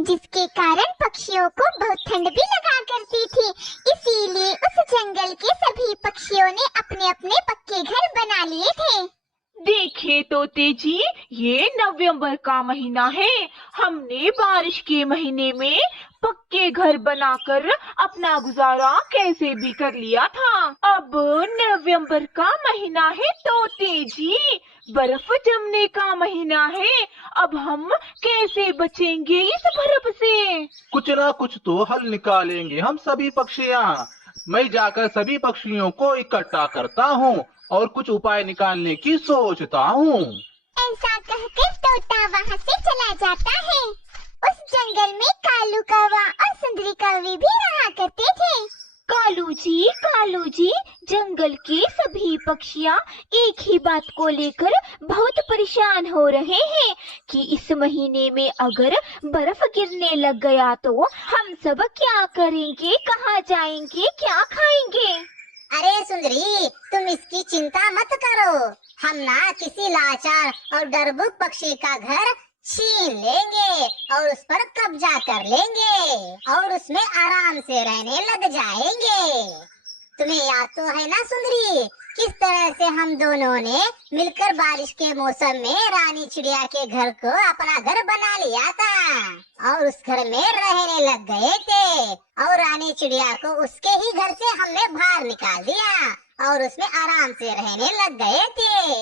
जिसके कारण पक्षियों को बहुत ठंड भी लगा करती थी। इसीलिए उस जंगल के सभी पक्षियों ने अपने अपने पक्के घर बना लिए थे। देखिए तोते जी, ये नवंबर का महीना है। हमने बारिश के महीने में पक्के घर बनाकर अपना गुजारा कैसे भी कर लिया था। अब नवंबर का महीना है तोते जी, बर्फ जमने का महीना है। अब हम कैसे बचेंगे इस बर्फ से? कुछ ना कुछ तो हल निकालेंगे हम सभी पक्षियाँ। मैं जाकर सभी पक्षियों को इकट्ठा करता हूँ और कुछ उपाय निकालने की सोचता हूँ। ऐसा कहकर तोता वहाँ से चला जाता है। उस जंगल में कालू कौवा और सुंदरी कौवी भी रहा करते थे। कालू जी, जंगल के सभी पक्षियाँ एक ही बात को लेकर बहुत परेशान हो रहे हैं कि इस महीने में अगर बर्फ गिरने लग गया तो हम सब क्या करेंगे, कहाँ जाएंगे, क्या खाएंगे? अरे सुंदरी, तुम इसकी चिंता मत करो। हम ना किसी लाचार और डरबुक पक्षी का घर छीन लेंगे और उस पर कब्जा कर लेंगे और उसमें आराम से रहने लग जाएंगे। तुम्हें याद तो है ना सुंदरी, किस तरह से हम दोनों ने मिलकर बारिश के मौसम में रानी चिड़िया के घर को अपना घर बना लिया था और उस घर में रहने लग गए थे और रानी चिड़िया को उसके ही घर से हमने बाहर निकाल दिया और उसमें आराम से रहने लग गए थे।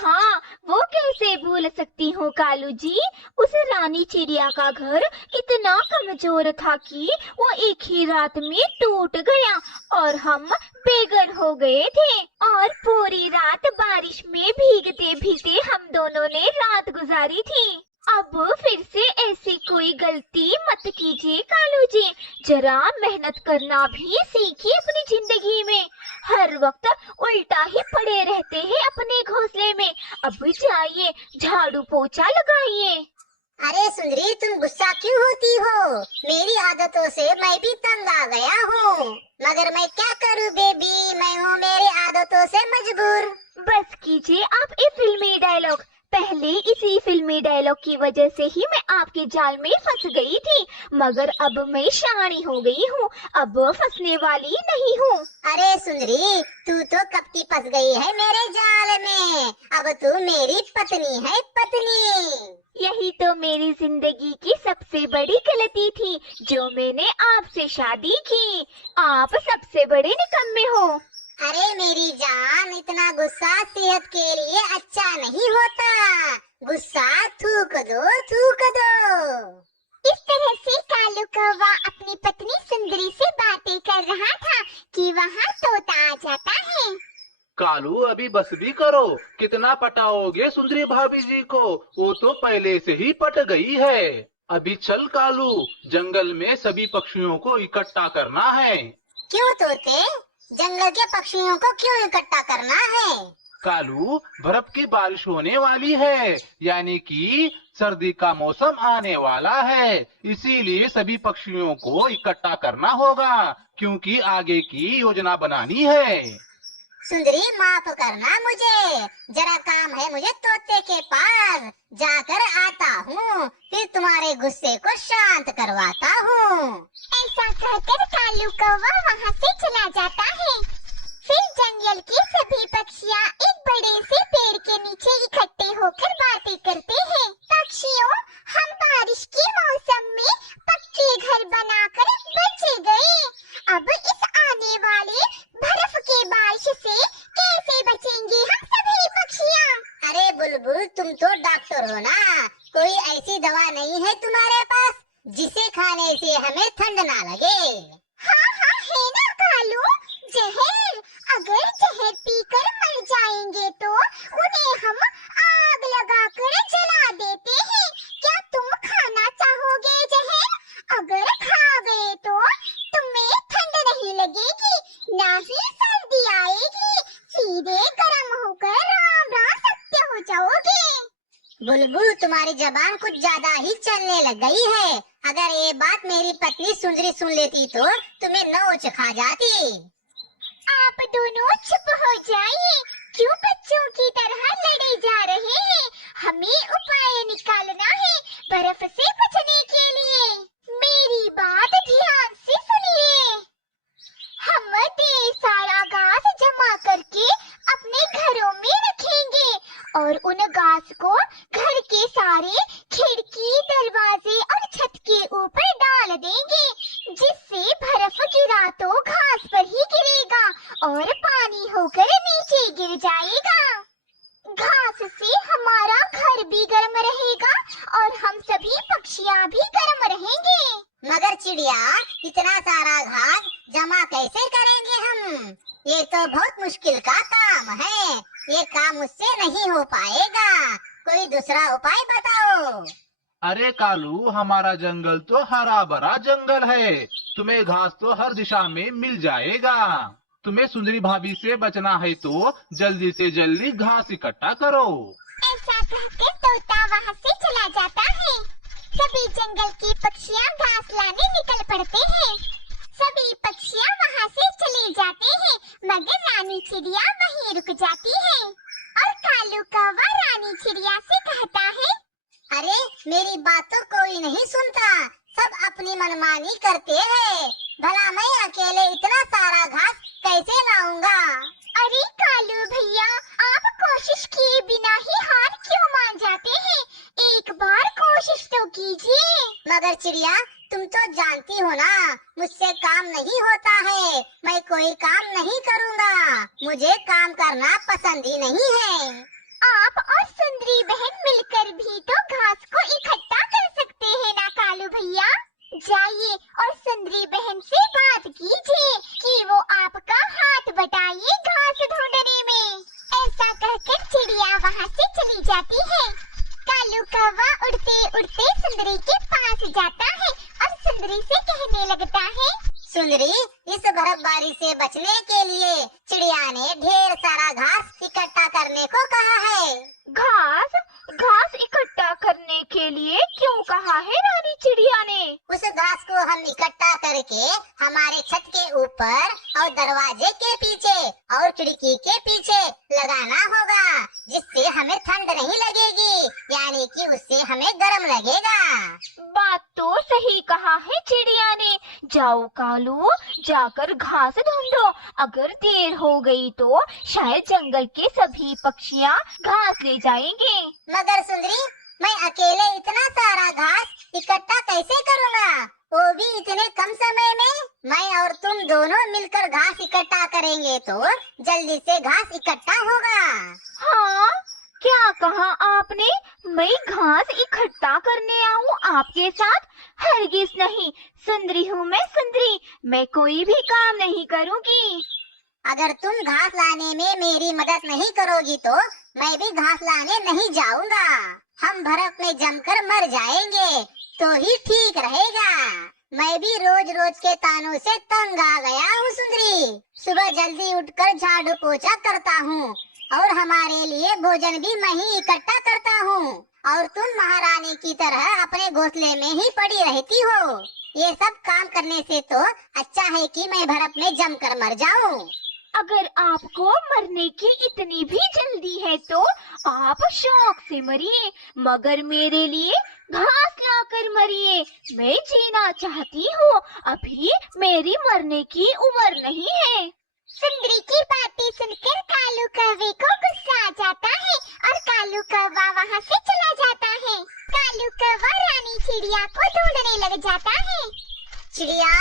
हाँ, वो कैसे भूल सकती हूँ कालू जी। उस रानी चिड़िया का घर इतना कमजोर था कि वो एक ही रात में टूट गया और हम बेघर हो गए थे और पूरी रात बारिश में भीगते भीगते हम दोनों ने रात गुजारी थी। अब फिर से ऐसी कोई गलती मत कीजिए कालू जी। जरा मेहनत करना भी सीखिए अपनी जिंदगी में। हर वक्त उल्टा ही पड़े रहते हैं अपने घोंसले में। अब जाइए, झाड़ू पोछा लगाइए। अरे सुंदरी, तुम गुस्सा क्यों होती हो? मेरी आदतों से मैं भी तंग आ गया हूँ, मगर मैं क्या करूँ बेबी, मैं हूँ मेरी आदतों से मजबूर। बस कीजिए आप ये फिल्मी डायलॉग। पहले इसी फिल्मी डायलॉग की वजह से ही मैं आपके जाल में फंस गई थी, मगर अब मैं शानी हो गई हूँ, अब फंसने वाली नहीं हूँ। अरे सुंदरी, तू तो कब की फंस गई है मेरे जाल में। अब तू मेरी पत्नी है, पत्नी। यही तो मेरी जिंदगी की सबसे बड़ी गलती थी, जो मैंने आपसे शादी की। आप सबसे बड़े निकम्मे हो। अरे मेरी जान, इतना गुस्सा सेहत के लिए अच्छा नहीं होता। गुस्सा थूक दो, थूक दो। इस तरह से कालू कौवा अपनी पत्नी सुंदरी से बातें कर रहा था कि वहाँ तोता आ जाता है। कालू, अभी बस भी करो, कितना पटाओगे सुंदरी भाभी जी को? वो तो पहले से ही पट गई है। अभी चल कालू, जंगल में सभी पक्षियों को इकट्ठा करना है। क्यों तोते, जंगल के पक्षियों को क्यों इकट्ठा करना है? कालू, बर्फ की बारिश होने वाली है, यानी कि सर्दी का मौसम आने वाला है। इसीलिए सभी पक्षियों को इकट्ठा करना होगा, क्योंकि आगे की योजना बनानी है। सुंदरी, माफ करना मुझे, जरा काम है मुझे तोते के पास। जाकर आता हूँ, फिर तुम्हारे गुस्से को शांत करवाता हूँ। ऐसा कहकर कालू कौवा वहाँ से चला जाता है। फिर जंगल के सभी पक्षियाँ एक बड़े से पेड़ के नीचे इकट्ठे होकर बातें करते हैं। पक्षियों, हम बारिश के मौसम में पक्के घर बनाकर बच गए। अब इस आने वाले बर्फ के बारिश से कैसे बचेंगे हम सभी पक्षियाँ? अरे बुलबुल, तुम तो डॉक्टर हो ना, कोई ऐसी दवा नहीं है तुम्हारे पास जिसे खाने से हमें ठंड ना लगे? हाँ है ना कालू, जहर। अगर जहर पीकर मर जाएंगे तो उन्हें हम आग लगाकर जला देते हैं। क्या तुम खाना चाहोगे जहर? अगर खा गए तो तुम्हें ठंड नहीं लगेगी, ना ही सर्दी आएगी, सीधे गर्म होकर राम राम सत्य हो जाओगे। बुलबुल, तुम्हारी जबान कुछ ज्यादा ही चलने लग गई है। अगर ये बात मेरी पत्नी सुंदरी सुन लेती तो तुम्हें नोच खा जाती। आप दोनों चुप हो जाइए, क्यों बच्चों की तरह लड़े जा रहे हैं? हमें उपाय निकालना है बर्फ से बचने के लिए। चिड़िया भी गर्म रहेंगे। मगर चिड़िया, इतना सारा घास जमा कैसे करेंगे हम? ये तो बहुत मुश्किल का काम है। ये काम मुझसे नहीं हो पाएगा। कोई दूसरा उपाय बताओ। अरे कालू, हमारा जंगल तो हरा भरा जंगल है, तुम्हें घास तो हर दिशा में मिल जाएगा। तुम्हें सुंदरी भाभी से बचना है तो जल्दी से जल्दी घास इकट्ठा करो। ऐसा कहकर तोता वहाँ से चला जाता है। सभी जंगल की पक्षियाँ घास लाने निकल पड़ते हैं। सभी पक्षियाँ वहाँ से चले जाते हैं, मगर रानी चिड़िया वहीं रुक जाती है। और कालू कौवा रानी चिड़िया से कहता है, अरे मेरी बात तो कोई नहीं सुनता, सब अपनी मनमानी करते हैं। भला मैं अकेले इतना सारा घास कैसे लाऊंगा? अरे कालू भैया, आप कोशिश किए बिना ही हार क्यों मान जाते हैं? एक बार कोशिश तो कीजिए। मगर चिड़िया, तुम तो जानती हो ना, मुझसे काम नहीं होता है। मैं कोई काम नहीं करूँगा। मुझे काम करना पसंद ही नहीं है। आप और सुंदरी बहन मिलकर भी तो घास को इकट्ठा कर सकते हैं ना कालू भैया। जाइए और सुंदरी बहन से बात कीजिए कि वो आपका हाथ बटाइए घास ढूंढने में। ऐसा कहकर चिड़िया वहाँ से चली जाती है। कालू कौवा उड़ते उड़ते सुंदरी के पास जाता है और सुंदरी से कहने लगता है, सुंदरी, इस बर्फबारी से बचने के लिए चिड़िया ने ढेर सारा घास इकट्ठा करने को कहा है। घास इकट्ठा करने के लिए क्यों कहा है रानी चिड़िया ने? उस घास को हम इकट्ठा करके हमारे छत के ऊपर और दरवाजे के पीछे और खिड़की के पीछे लगाना होगा, जिससे हमें ठंड नहीं लगेगी, यानी कि उससे हमें गर्म लगेगा। बात तो सही कहा है चिड़िया ने। जाओ कालू, जाकर घास ढूंढो। अगर देर हो गई तो शायद जंगल के सभी पक्षियाँ घास ले जाएंगे। मगर सुंदरी, मैं अकेले इतना सारा घास इकट्ठा कैसे करूँगा, वो भी इतने कम समय में? मैं और तुम दोनों मिलकर घास इकट्ठा करेंगे तो जल्दी से घास इकट्ठा होगा। हाँ, क्या कहा आपने? मैं घास इकट्ठा करने आऊँ आपके साथ? हरगिज नहीं। सुंदरी हूँ मैं, सुंदरी। मैं कोई भी काम नहीं करूँगी। अगर तुम घास लाने में मेरी मदद नहीं करोगी तो मैं भी घास लाने नहीं जाऊंगा। हम बर्फ में जमकर मर जाएंगे तो ही ठीक रहेगा। मैं भी रोज रोज के तानों से तंग आ गया हूँ सुंदरी। सुबह जल्दी उठकर झाड़ू पोछा करता हूँ और हमारे लिए भोजन भी मैं ही इकट्ठा करता हूँ, और तुम महारानी की तरह अपने घोंसले में ही पड़ी रहती हो। ये सब काम करने से तो अच्छा है कि मैं बर्फ में जमकर मर जाऊँ। अगर आपको मरने की इतनी भी जल्दी है तो आप शौक से मरिए, मगर मेरे लिए घास लाकर मरिए। मैं जीना चाहती हूँ, अभी मेरी मरने की उम्र नहीं है। सुंदरी की बातें सुनकर कालू कौवे को गुस्सा आ जाता है और कालू कौवा वहाँ से चला जाता है। कालू कौवा रानी चिड़िया को ढूंढने लग जाता है। चिड़िया,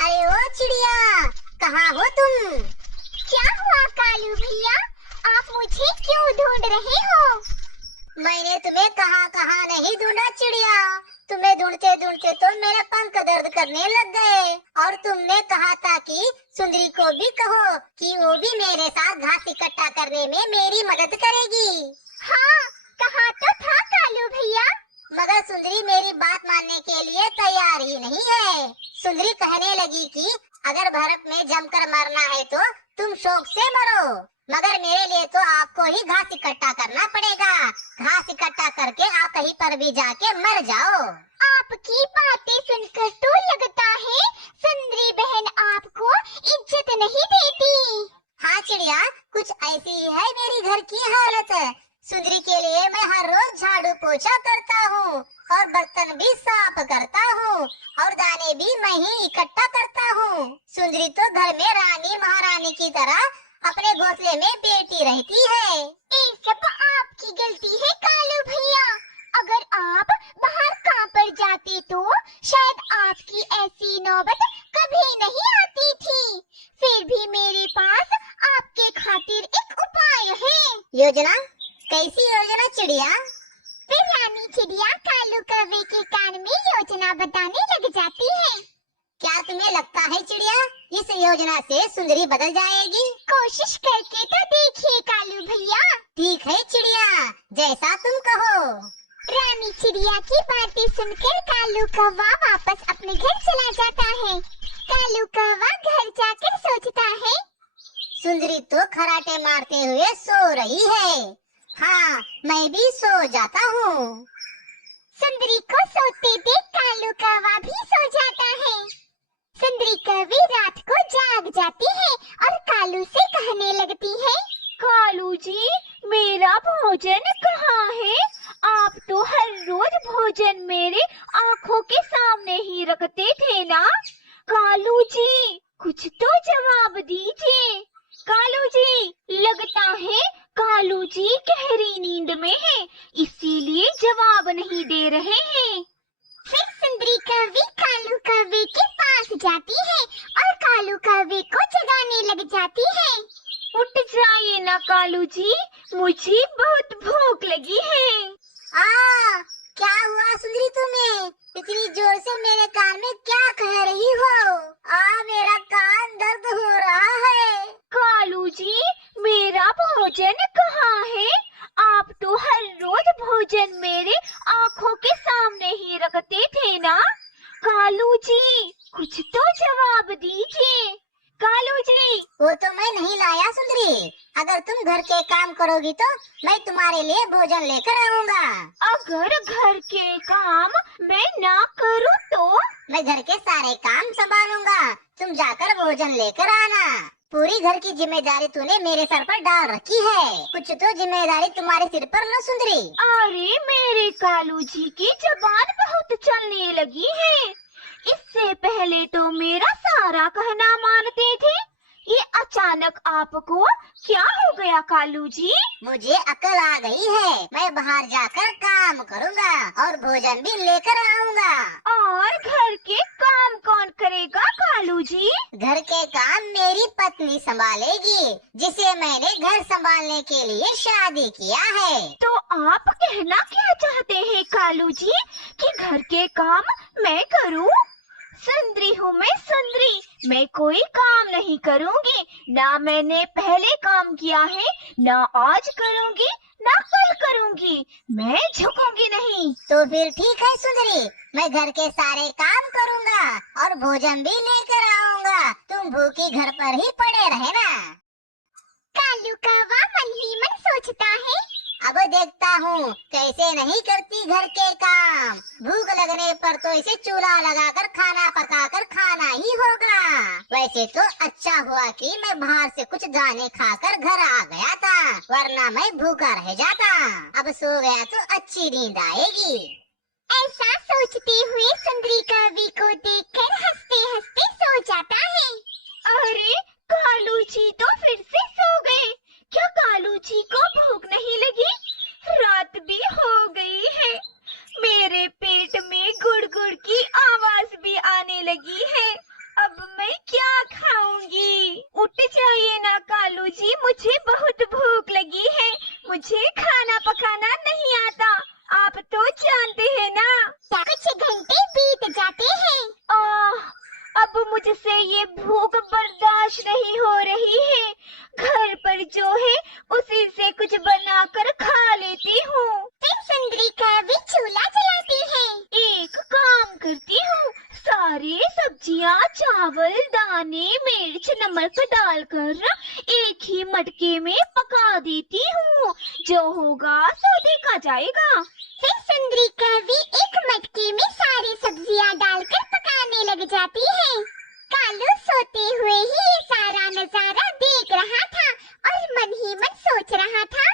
अरे ओ चिड़िया, कहाँ हो तुम? क्या हुआ कालू भैया, आप मुझे क्यों ढूंढ रहे हो? मैंने तुम्हें कहाँ कहाँ नहीं ढूंढा चिड़िया। तुम्हें ढूंढते ढूंढते तो मेरे पंख दर्द करने लग गए, और तुमने कहा था कि सुंदरी को भी कहो कि वो भी मेरे साथ घास इकट्ठा करने में मेरी मदद करेगी। हाँ, कहा तो था कालू भैया। मगर सुंदरी मेरी बात मानने के लिए तैयार ही नहीं है। सुंदरी कहने लगी कि अगर बर्फ में जमकर मरना है तो तुम शौक से मरो, मगर मेरे लिए तो आपको ही घास इकट्ठा करना पड़ेगा। घास इकट्ठा करके आप कहीं पर भी जाके मर जाओ। आपकी बातें सुनकर तो लगता है सुंदरी बहन आपको इज्जत नहीं देती। हाँ चिड़िया, कुछ ऐसी ही है मेरी घर की हालत। सुंदरी के लिए मैं हर रोज झाड़ू पोछा करता हूँ और बर्तन भी साफ करता हूँ और दाने भी मैं ही इकट्ठा करता हूँ। सुंदरी तो घर में रानी महारानी की तरह अपने घोंसले में बैठी रहती है। ये सब आपकी गलती है कालू भैया। अगर आप बाहर काम पर जाते तो शायद आपकी ऐसी नौबत कभी नहीं आती थी। फिर भी मेरे पास आपके खातिर एक उपाय है। योजना? कैसी योजना चिड़िया? फिर रानी चिड़िया कालू कौवे के कान में योजना योजना बताने लग जाती है। क्या तुम्हें लगता है चिड़िया, इस योजना से सुंदरी बदल जाएगी? कोशिश करके तो देखिए कालू भैया। ठीक है चिड़िया, जैसा तुम कहो। रानी चिड़िया की बातें सुनकर कालू कौवा वापस अपने घर चला जाता है। कालू कौवा घर जाकर सोचता है, सुंदरी तो खराटे मारते हुए सो रही है। हाँ, मैं भी सो जाता हूँ। सुंदरी को सोते देख कालू कौवा भी सो जाता है। सुंदरी कौवी रात को जाग जाती है और कालू से कहने लगती है, कालू जी, मेरा भोजन कहाँ है? आप तो हर रोज भोजन मेरे आँखों के सामने ही रखते थे ना। कालू जी, कुछ तो जवाब दीजिए। कालू जी, लगता है कालू जी गहरी नींद में है, इसीलिए जवाब नहीं दे रहे हैं। फिर सुंदरी कौवी कालू कौवे के पास जाती है और कालू कौवे को जगाने लग जाती है। उठ जाइए ना कालू जी, मुझे बहुत भूख लगी है। क्या हुआ सुंदरी तुम्हें? इतनी जोर से मेरे कान में क्या कह रही हो? मेरा कान दर्द हो रहा है। कालू जी, मेरा भोजन कहाँ है? आप तो हर रोज भोजन मेरे आँखों के सामने ही रखते थे ना। कालू जी, कुछ तो जवाब दीजिए। कालू जी, वो तो मैं नहीं लाया सुंदरी। अगर तुम घर के काम करोगी तो मैं तुम्हारे लिए भोजन लेकर आऊंगा। अगर घर के काम मैं ना करूँ तो? मैं घर के सारे काम संभालूंगा, तुम जाकर भोजन लेकर आना। पूरी घर की जिम्मेदारी तूने मेरे सर पर डाल रखी है, कुछ तो जिम्मेदारी तुम्हारे सिर पर लो सुंदरी। अरे मेरे कालू जी की जबान बहुत चलने लगी है। इससे पहले तो मेरा सारा कहना मानते थे, ये अचानक आपको क्या हो गया कालू जी? मुझे अकल आ गई है, मैं बाहर जाकर काम करूँगा और भोजन भी लेकर आऊँगा। और घर के काम कौन करेगा कालू जी? घर के काम मेरी पत्नी संभालेगी, जिसे मैंने घर संभालने के लिए शादी किया है। तो आप कहना क्या चाहते हैं कालू जी कि घर के काम मैं करूं? सुंदरी हूँ मैं सुंदरी, मैं कोई काम नहीं करूँगी। ना मैंने पहले काम किया है, ना आज करूँगी, ना कल करूँगी। मैं झुकूंगी नहीं। तो फिर ठीक है सुंदरी, मैं घर के सारे काम करूँगा और भोजन भी लेकर आऊँगा। तुम भूखी घर पर ही पड़े रहना। कालू कौवा मन ही मन सोचता है, अब देखता हूँ कैसे नहीं करती घर के काम। भूख लगने पर तो इसे चूल्हा लगाकर खाना पकाकर खाना ही होगा। वैसे तो अच्छा हुआ कि मैं बाहर से कुछ दाने खाकर घर आ गया था, वरना मैं भूखा रह जाता। अब सो गया तो अच्छी नींद आएगी। ऐसा सोचते हुए सुंदरी कौवी को देखकर हंसते हंसते सो जाता है। अरे कालू जी तो फिर से सो गए। क्या कालू जी को भूख नहीं लगी? रात भी हो गई है, मेरे पेट में गुड़-गुड़ की आवाज भी आने लगी है। अब मैं क्या खाऊंगी? उठ जाइए ना कालू जी, मुझे बहुत भूख लगी है। मुझे खाना पकाना नहीं आता, आप तो जानते हैं ना। कुछ घंटे बीत जाते हैं। अब मुझसे ये भूख बर्दाश्त नहीं हो रही है। घर पर जो है उसी से कुछ बनाकर खा लेती हूँ। फिर सुंदरी कौवी चूल्हा जलाती है। एक काम करती हूँ, सारी सब्जियाँ, चावल, दाने, मिर्च, नमक डालकर एक ही मटके में पका देती हूँ। जो होगा सो देखा जाएगा। फिर सुंदरी कौवी एक मटके में सारी सब्जियाँ डालकर पकाने लग जाती है। कालू सोते हुए ही ये सारा नजारा देख रहा था और मन ही मन सोच रहा था,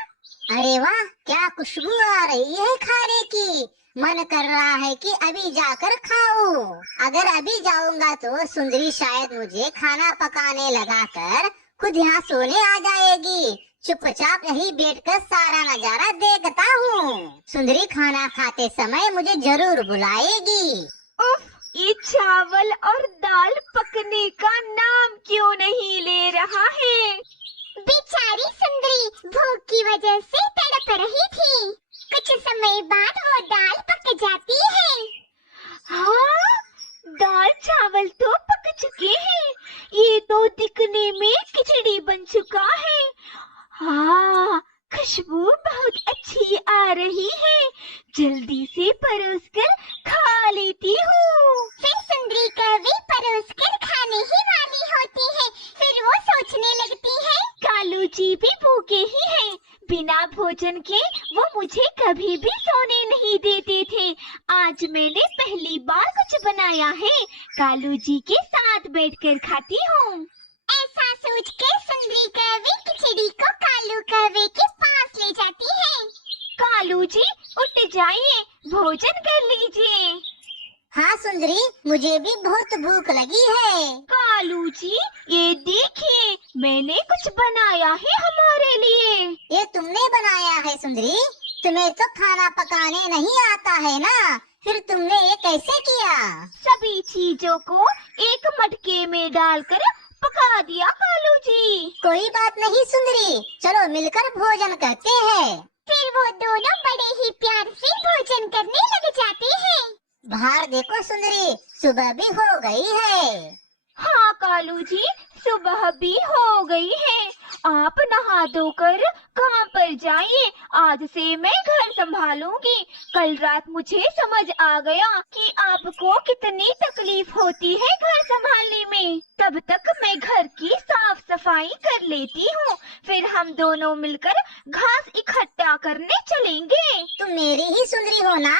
अरे वाह, क्या खुशबू आ रही है खाने की। मन कर रहा है कि अभी जाकर खाऊं। अगर अभी जाऊंगा तो सुंदरी शायद मुझे खाना पकाने लगाकर खुद यहाँ सोने आ जाएगी। चुपचाप यही बैठकर सारा नजारा देखता हूँ। सुंदरी खाना खाते समय मुझे जरूर बुलाएगी। उफ, ये चावल और दाल पकने का नाम क्यों नहीं ले रहा है? बेचारी सुंदरी भूख की वजह से तड़प रही थी। कुछ समय बाद वो दाल पक जाती है। हाँ, चावल तो पक चुके हैं, ये तो दिखने में खिचड़ी बन चुका है। हाँ, खुशबू बहुत अच्छी आ रही है, जल्दी से परोसकर खा लेती हूँ। फिर सुंदरी कवि परोसकर खाने ही वाली होती है, फिर वो सोचने लगती है, कालू जी भी भूखे ही हैं। बिना भोजन के वो मुझे कभी भी सोने नहीं देते थे। आज मैंने पहली बार कुछ बनाया है, कालू जी के साथ बैठकर खाती हूँ। ऐसा सोचकर सुंदरी कवि खिचड़ी को कालू कवि के पास ले जाती है। कालू जी उठ जाइए, भोजन कर लीजिए। हाँ सुंदरी, मुझे भी बहुत भूख लगी है। कालू जी, ये देखिए, मैंने कुछ बनाया है हमारे लिए। ये तुमने बनाया है सुंदरी? तुम्हें तो खाना पकाने नहीं आता है ना, फिर तुमने ये कैसे किया? सभी चीजों को एक मटके में डालकर पका दिया कालू जी। कोई बात नहीं सुंदरी, चलो मिलकर भोजन करते हैं। फिर वो दोनों बड़े ही प्यार से भोजन करने लग जाते हैं। बाहर देखो सुंदरी, सुबह भी हो गई है। हाँ कालू जी, सुबह भी हो गई है। आप नहा धोकर काम पर जाइए, आज से मैं घर संभालूंगी। कल रात मुझे समझ आ गया कि आपको कितनी तकलीफ होती है घर संभालने में। तब तक मैं घर की साफ सफाई कर लेती हूँ, फिर हम दोनों मिलकर घास इकट्ठा करने चलेंगे। तुम मेरी ही सुंदरी हो ना?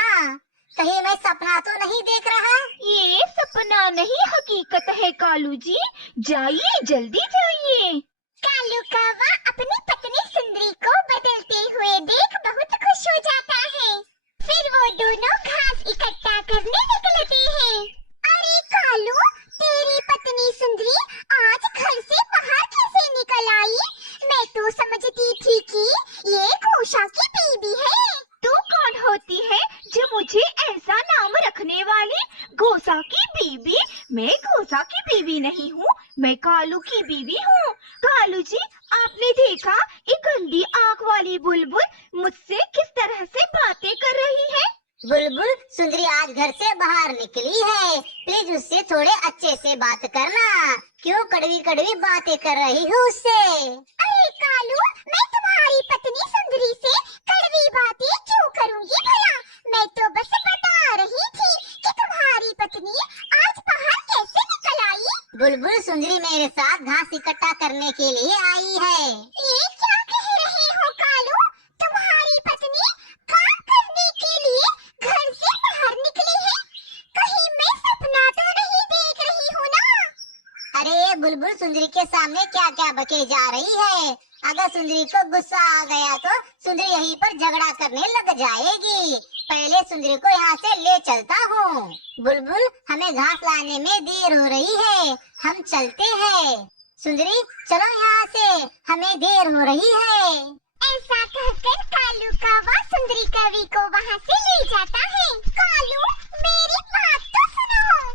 कहीं मैं सपना तो नहीं देख रहा? ये सपना नहीं, हकीकत है कालू जी। जाइए, जल्दी जाइए। कालू कौवा अपनी पत्नी सुंदरी को बदलते हुए देख बहुत खुश हो जाता है। फिर वो दोनों घास इकट्ठा करने निकलते हैं। अरे कालू, तेरी पत्नी सुंदरी आज घर से बाहर कैसे निकल आई? मैं तो समझती थी कि ये गोशा की बीबी है। तू कौन होती है जो मुझे ऐसा नाम रखने वाली? गोसा की बीबी? मैं गोसा की बीबी नहीं हूँ, मैं कालू की बीबी हूँ। कालू जी, आपने देखा एक गंदी आँख वाली बुलबुल मुझसे किस तरह से बातें कर रही है? बुलबुल, सुंदरी आज घर से बाहर निकली है, प्लीज उससे थोड़े अच्छे से बात करना। क्यों कड़वी कड़वी बातें कर रही हो उससे? अरे कालू, मैं तुम्हारी पत्नी सुंदरी से कड़वी बातें क्यों करूंगी भला? मैं तो बस बता रही थी कि तुम्हारी पत्नी आज बाहर कैसे निकल आई। बुलबुल, सुंदरी मेरे साथ घास इकट्ठा करने के लिए आई है। ये क्या कह रहे हो कालू? तुम्हारी पत्नी काम करने के लिए घर से बाहर निकली है? कहीं मैं सपना तो नहीं देख रही हूँ ना? अरे बुलबुल, सुंदरी के सामने क्या क्या बके जा रही है। अगर सुंदरी को गुस्सा आ गया तो सुंदरी यहीं पर झगड़ा करने लग जाएगी। पहले सुंदरी को यहाँ से ले चलता हूँ। बुलबुल, हमें घास लाने में देर हो रही है, हम चलते हैं। सुंदरी, चलो यहाँ से, हमें देर हो रही है। ऐसा कहकर कालू कौवा सुंदरी कवि को वहाँ से ले जाता है। कालू, मेरी बात तो सुनो।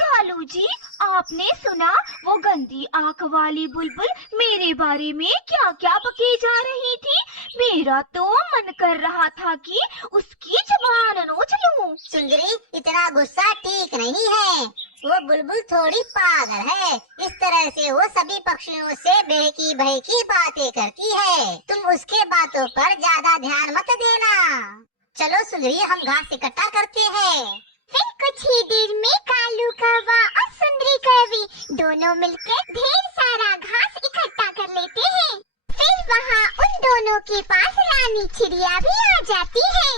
कालू जी, आपने सुना वो गंदी आंख वाली बुलबुल मेरे बारे में क्या क्या बके जा रही थी? मेरा तो मन कर रहा था कि उसकी जुबान नोच लूं। सुंदरी, इतना गुस्सा ठीक नहीं है। वो बुलबुल थोड़ी पागल है, इस तरह से वो सभी पक्षियों से बहकी बहकी बातें करती है। तुम उसके बातों पर ज्यादा ध्यान मत देना। चलो सुंदरी, हम घास इकट्ठा करते हैं। फिर कुछ ही देर में कालू कौवा और सुंदरी कवि दोनों मिलकर ढेर सारा घास इकट्ठा कर लेते हैं। फिर वहाँ उन दोनों के पास रानी चिड़िया भी आ जाती है।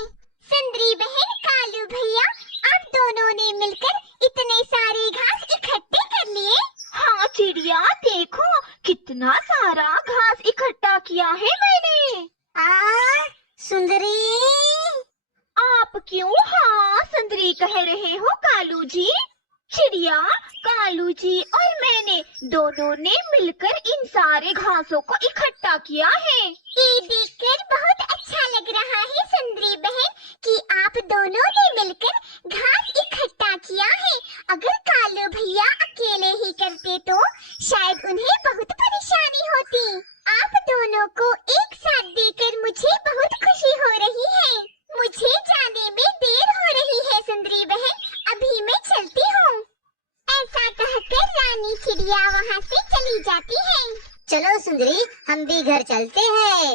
सुंदरी बहन, कालू भैया, आप दोनों ने मिलकर इतने सारे घास इकट्ठे कर लिए। हाँ चिड़िया, देखो कितना सारा घास इकट्ठा किया है मैंने। सुंदरी, आप क्यों हाँ सुंदरी कह रहे हो कालू जी? चिड़िया, कालू जी और मैंने दोनों ने मिलकर इन सारे घासों को इकट्ठा किया है। ये देखकर बहुत अच्छा लग रहा है सुंदरी बहन कि आप दोनों ने मिलकर घास इकट्ठा किया है। अगर कालू भैया अकेले ही करते तो शायद उन्हें बहुत परेशानी होती। आप दोनों को एक साथ देकर मुझे बहुत खुशी हो रही है। मुझे जाने में देर हो रही है सुंदरी बहन, अभी मैं चलती हूँ। चिड़िया वहाँ से चली जाती है। चलो सुंदरी, हम भी घर चलते हैं।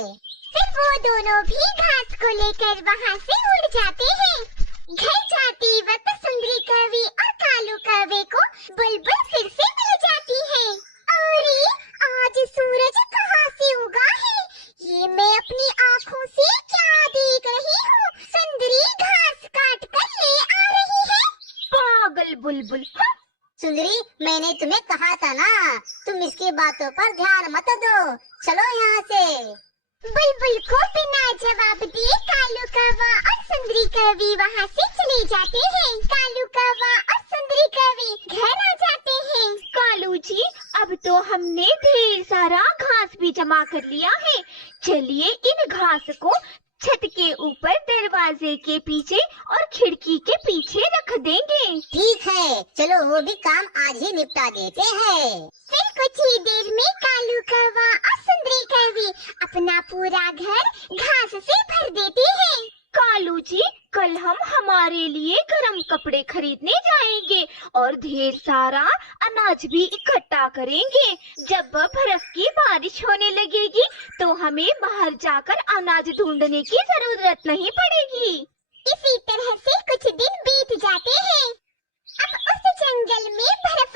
फिर वो दोनों भी घास को लेकर वहाँ से उड़ जाते हैं। घर जाती वक्त सुंदरी कौवे और कालू कौवे को बुलबुल फिर से मिल जाती है। अरे आज सूरज कहाँ से उगा है? ये मैं अपनी आँखों से क्या देख रही हूँ? सुंदरी घास काट कर ले आ रही है। पागल बुलबुल। हाँ, सुंदरी, मैंने तुम्हें कहा था ना, तुम इसकी बातों पर ध्यान मत दो। चलो यहाँ से। बुलबुल को बिना जवाब दिए कालू कौवा और सुंदरी कौवी वहाँ से चले जाते हैं। कालू कौवा और सुंदरी कौवी घर आ जाते हैं। कालू जी, अब तो हमने ढेर सारा घास भी जमा कर लिया है। चलिए इन घास को छत के ऊपर दरवाजे के पीछे और खिड़की के पीछे रख देंगे। ठीक है, चलो वो भी काम आज ही निपटा देते हैं। फिर कुछ ही देर में कालू कौवा और सुंदरी कौवी अपना पूरा घर घास से भर देते हैं। कालू जी, कल हम हमारे लिए गर्म कपड़े खरीदने जाएंगे और ढेर सारा अनाज भी इकट्ठा करेंगे। जब बर्फ की बारिश होने लगेगी तो हमें बाहर जाकर अनाज ढूंढने की जरूरत नहीं पड़ेगी। इसी तरह से कुछ दिन बीत जाते हैं। अब उस जंगल में बर्फ